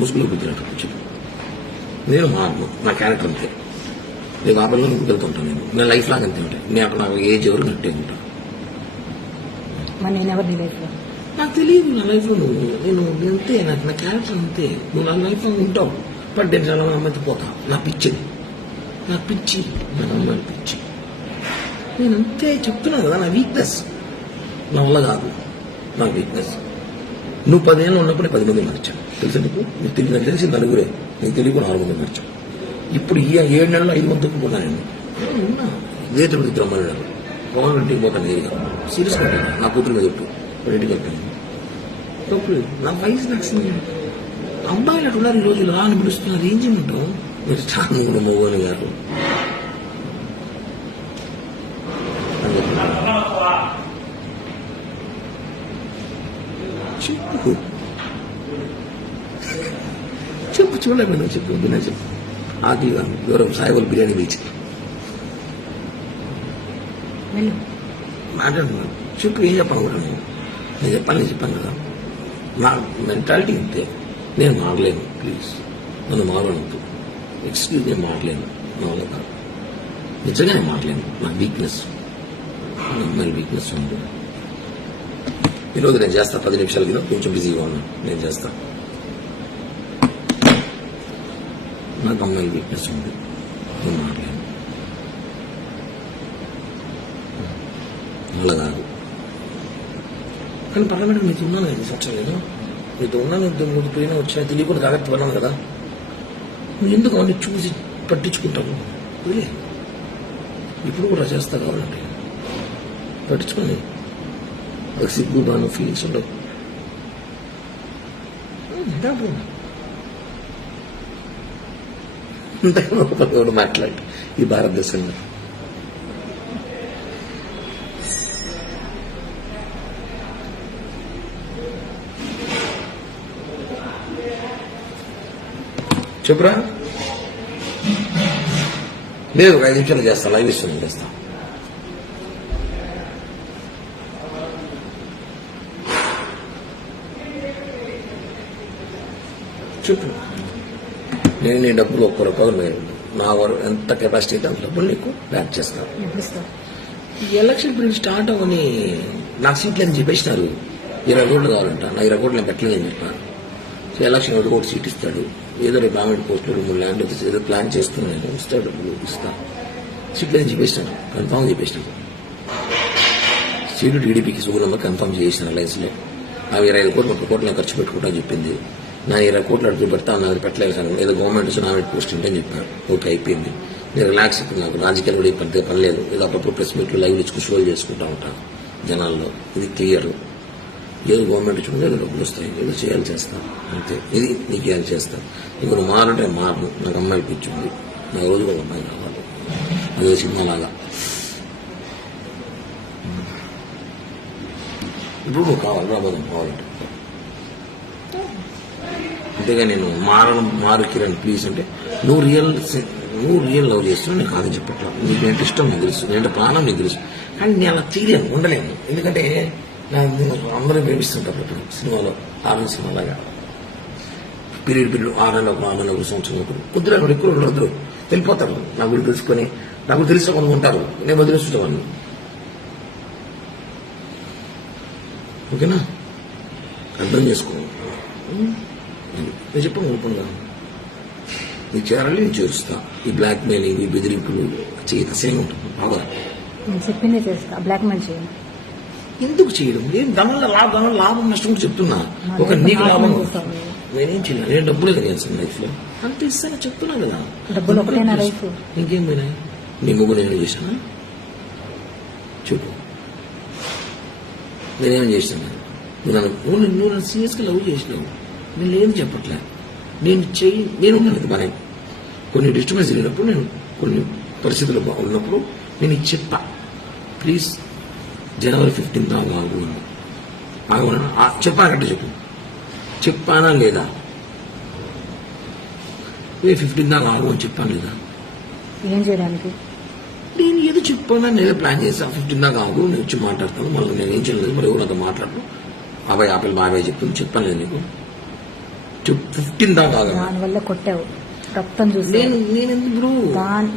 ముసుగులో కూర్చున్నట్టు చెప్పు నేను మారను నా క్యారెక్టర్ అంతే. రేపు ఆ పిల్లలు వెళ్తుంటాను నేను. నా లైఫ్ లాగా అంతే ఉంటాయి నేను అక్కడ నాకు ఏజ్ ఎవరు నట్టే ఉంటాను నేను నాకు తెలియదు నా లైఫ్లో నువ్వు. నేను నేను అంతే నాకు నా క్యారెక్టర్ అంతే. నువ్వు నా లైఫ్లో ఉంటావు. బట్ నేను చాలా అమ్మాయితో పోతా. నా పిచ్చిది నా పిచ్చి. నా అమ్మాయి పిచ్చి. నేను అంతే చెప్తున్నా కదా నా వీక్నెస్ నా వల్ల కాదు. నా వీక్నెస్ నువ్వు పదేళ్ళు ఉన్నప్పుడు పది మంది మార్చాను తెలుసా నీకు? నువ్వు తెలియదు తెలిసి నలుగురే. నీకు తెలియకు నాలుగు మంది మార్చాను ఇప్పుడు ఈ ఏడు నెలలు ఐదు మందికి పోతాను నేను ఉన్నా? ఇదే తిరుపతి ఇద్దరు అమ్మాయి పవన్ ఇంటికి పోతాను నేరుగా సీరియస్ ఉంటాను నా కూతురు మీద చెప్పు ఇంటికి వెళ్తాను. తప్పులేదు నా వయసు నచ్చింది. అబ్బాయిలు అట్లా ఉన్నారు ఈ రోజు రా అని పిలుస్తున్నారు. ఏం చేయమంటావు? మీరు చాలా కూడా గారు అని చెప్తున్నారు. చెప్పు. చెప్పు చూడలేకపోయినా చెప్పు వినా చెప్పు. ఆకలిగా ఎవరో సాయిబల్ బిర్యానీ పిలిచి మాట్లాడుతున్నాను చెప్పు ఏం చెప్పాలనుకుంటున్నాను నేను. చెప్పాను నేను చెప్పాను కదా. నా మెంటాలిటీ అంతే. నేను మారలేను ప్లీజ్ నన్ను మారవద్దు. ఎక్స్క్యూజ్ నేను మారలేను. నా వల్ల కాదు. నిజంగా నేను మారలేను. నా వీక్నెస్ నా అమ్మాయి వీక్నెస్ ఉంది. ఈరోజు నేను చేస్తా పది నిమిషాలకి కొంచెం బిజీగా ఉన్నాను నేను చేస్తా. నాకు అమ్మాయిలు వీక్నెస్ ఉంది నేను మాట్లాడు. మళ్ళా కాదు. కానీ పర్లమెంట్ మీతో ఉన్నాను కదా సంవత్సరం నేను. మీతో ఉన్నాను ఇద్దరు ముందు పోయినా వచ్చా తెలియకుండా కాబట్టి పన్నాను కదా. నువ్వు ఎందుకు అవన్నీ చూసి పట్టించుకుంటావు? వదిలే. ఇప్పుడు కూడా చేస్తా కావాలంటే. పట్టించుకోండి అది సిగ్గు బాను ఫీలింగ్స్ ఉండవు డబ్బు ఇంతకన్నా మాట్లాడి ఈ భారతదేశంలో చెప్పురా లేదు ఒక ఐదు నిమిషాలు చేస్తా లైవ్ ఇస్తుంది చేస్తా చెప్పు. నేను నీ డబ్బులు ఒక్క రూపాయలు మీరు నా వరకు ఎంత కెపాసిటీ అయితే అంత డబ్బులు నీకు బ్యాక్ చేస్తాను ఈ ఎలక్షన్ పీరియడ్ స్టార్ట్ అవ్వని నాకు సీట్లు అని చెప్పేసినారు. ఇరవై కోట్లు కావాలంట. నా ఇరవై కోట్లు నేను పెట్టలేదని చెప్పాను సో ఎలక్షన్ ఒకటి కోటి సీట్ ఇస్తాడు. ఏదో రేపు గవర్నమెంట్ పోస్టులు మూడు ల్యాండ్ ఏదో ప్లాన్ చేస్తున్నాను నేను ఇస్తాడు. డబ్బులు ఇస్తా. సీట్లు అని చెప్పేసినాను కన్ఫామ్ చెప్పేసినాను సీటు టీడీపీకి సుగుణంగా కన్ఫామ్ చేసిన లైన్స్లో అవి ఇరవై ఐదు కోట్లు ముప్పై కోట్లు ఖర్చు పెట్టుకుంటా చెప్పింది. నా ఇరవై కోట్లు అడుగు పెడతా నాకు పెట్టలేదు సార్. ఏదో గవర్నమెంట్ వచ్చి నామినేట్ పోస్ట్ ఉంటే అని చెప్పాను ఓకే అయిపోయింది. నేను రిలాక్స్ అయిపోయింది నాకు రాజకీయాలు కూడా పెద్ద పని లేదు. ఏదో అప్పుడప్పుడు ప్రెస్ మీట్లు లైవ్ ఇచ్చుకుని షోలు చేసుకుంటా ఉంటాను జనాల్లో. ఇది క్లియర్ ఏదో గవర్నమెంట్ చూడండి ఏదో డబ్బులు వస్తాయి. ఏదో చేయాలి చేస్తాను అంతే. ఇది నీకు చేయాలి చేస్తాను ఇప్పుడు నువ్వు మారంటే మారను నాకు అమ్మాయి పిచ్చింది నాకు రోజు ఒక అమ్మాయి కావాలి. అదే సినిమాలాగా. ఇప్పుడు నువ్వు కావాలి. రాబోదాం. కావాలంటే. అంతేగా నేను మారడం మారు కిరణ్ ప్లీజ్ అంటే నువ్వు రియల్ నువ్వు రియల్ లవ్ చేస్తున్నావు నేను కాదని చెప్పట్లా. నీకు ఎంత ఇష్టం నీకు తెలుసు. నేను ప్రాణం నీకు తెలుసు. కానీ నేను అలా తీయలేను ఉండలేను. ఎందుకంటే నాకు అందరూ ప్రేమిస్తుంటారు ఇప్పుడు సినిమాలో ఆరు సినిమాలాగా పీరియడ్ పీరియడ్ ఆరు నెలలకు ఆరు నెలలకు సంవత్సరం ఒకరు కొద్దిగా కూడా ఎక్కువ ఉండదు వెళ్ళిపోతారు. నా గురించి తెలుసుకొని నాకు తెలిసిన కొంత ఉంటారు. నేను వదిలేస్తుంటాను ఓకేనా? అర్థం చేసుకో. నేను చెప్పను ఓపెన్గా నీ చేరాలి నేను చేరుస్తా. ఈ బ్లాక్ మెయిలింగ్ ఈ బెదిరింపులు చేత సేమ్ ఉంటుంది. బాగా నేను చెప్పిందే చేస్తా. బ్లాక్ మెయిల్ చేయను ఎందుకు చేయడం? నేను దానివల్ల లాభం దానివల్ల లాభం నష్టం కూడా చెప్తున్నా. ఒక నీకు లాభం నేనేం చేయను? నేను డబ్బులు కలిగాను లైఫ్లో? అంత ఇస్తాను చెప్తున్నా కదా. డబ్బులు ఒకటేనా లైఫ్ ఇంకేం పోయినాయి నీ ముగ్గు నేను చేశానా? చెప్పు. నేనేం చేశాను? నన్ను నువ్వు నన్ను- నువ్వు నన్ను సీరియస్గా లవ్ చేసినావు. నేను లేదు చెప్పట్లే. నేను చెయ్యి నేను ఉన్నాను బాగా కొన్ని డిస్టర్బెన్స్ జరిగినప్పుడు నేను కొన్ని పరిస్థితులు ఉన్నప్పుడు నేను చెప్పా ప్లీజ్ జనవరి ఫిఫ్టీన్త్ ఆగు ఆగు అని. ఆగమన్నా ఆ, చెప్పానంటే చెప్పు. చెప్పానా లేదా? ఏ ఫిఫ్టీన్ దాకా ఆగు అని చెప్పాను లేదా? ఏం చేయడానికి? నేను ఏదో చెప్పాను నేను ప్లాన్ చేశాను ఫిఫ్టీన్ దాకా ఆగు నేను వచ్చి మాట్లాడతాను. మళ్ళీ నేను ఏం చేయలేదు మరి ఎవరు నాతో మాట్లాడను అబ్బాయి ఆపిల్ బాబాయ్ చెప్తుంది చెప్పాను లేదు నీకు. ఫిఫ్టీన్ దాకా. దానివల్ల కొట్టావు. రక్తం చూసి. నేను ఎందుకు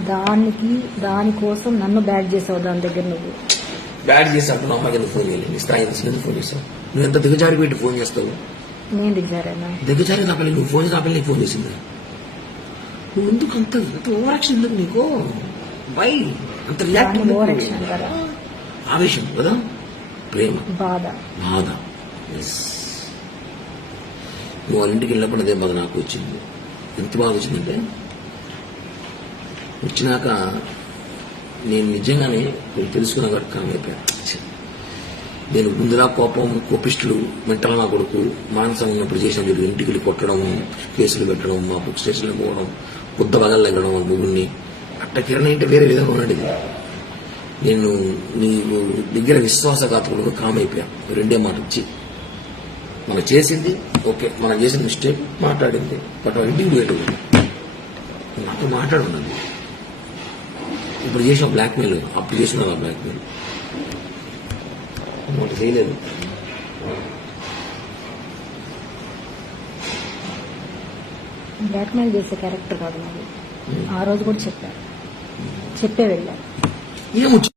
దానికి దానికోసం నన్ను బ్యాడ్ చేసావు దాని దగ్గర నువ్వు. బ్యాడ్ చేసినప్పుడు ఎందుకు ఫోన్ చేయాలి నీ స్థాయి ఎందుకు ఫోన్ చేస్తావు నువ్వు ఎంత దిగజారి పెట్టి ఫోన్ చేస్తావు? నేను దిగారేనా దిగజారి నా పిల్లలు నువ్వు ఫోన్ చేసి నా పిల్లలకి ఫోన్ చేసింది? నువ్వు ఎందుకు అంత అంత ఓవర్ యాక్షన్ ఎందుకు నీకు? వై అంత రియాక్ట్ దాన్ని ఓవర్ యాక్షన్ అంటారా? ఆవేశం కదా? ప్రేమ. బాధ. బాధ. ఎస్ వాళ్ళ ఇంటికి వెళ్ళినప్పుడు అదే బాధ నాకు వచ్చింది. ఎంత బాగా వచ్చిందంటే వచ్చినాక నేను నిజంగానే తెలుసుకున్న కాబట్టి అయిపోయాను నేను ముందులా కోపం కోపిస్టులు మెంటల్ నా కొడుకు మానసం ఉన్నప్పుడు చేసిన వీళ్ళు ఇంటికి వెళ్ళి కొట్టడం కేసులు పెట్టడం మా బుక్ స్టేషన్లో పోవడం బుద్ధ బగలు ఎగడం ఆ ముగ్గురిని. అట్ట కిరణ్ అంటే వేరే విధంగా ఉన్నాడు ఇది. నేను నీ దగ్గర విశ్వాసఘాతకుడుగా కామైపోయా రెండే మాట వచ్చి మనం చేసింది ఓకే మనం చేసిన మిస్టేక్ మాట్లాడింది బట్ ఇంటికి నాతో మాట్లాడున్నది ఇప్పుడు చేసిన బ్లాక్మెయిల్ అప్పుడు చేసిన బ్లాక్మెయిల్ ఒకటి చేయలేదు. బ్లాక్మెయిల్ చేసే క్యారెక్టర్ కాదు నాది. ఆ రోజు కూడా చెప్పారు. చెప్పే వెళ్ళారు.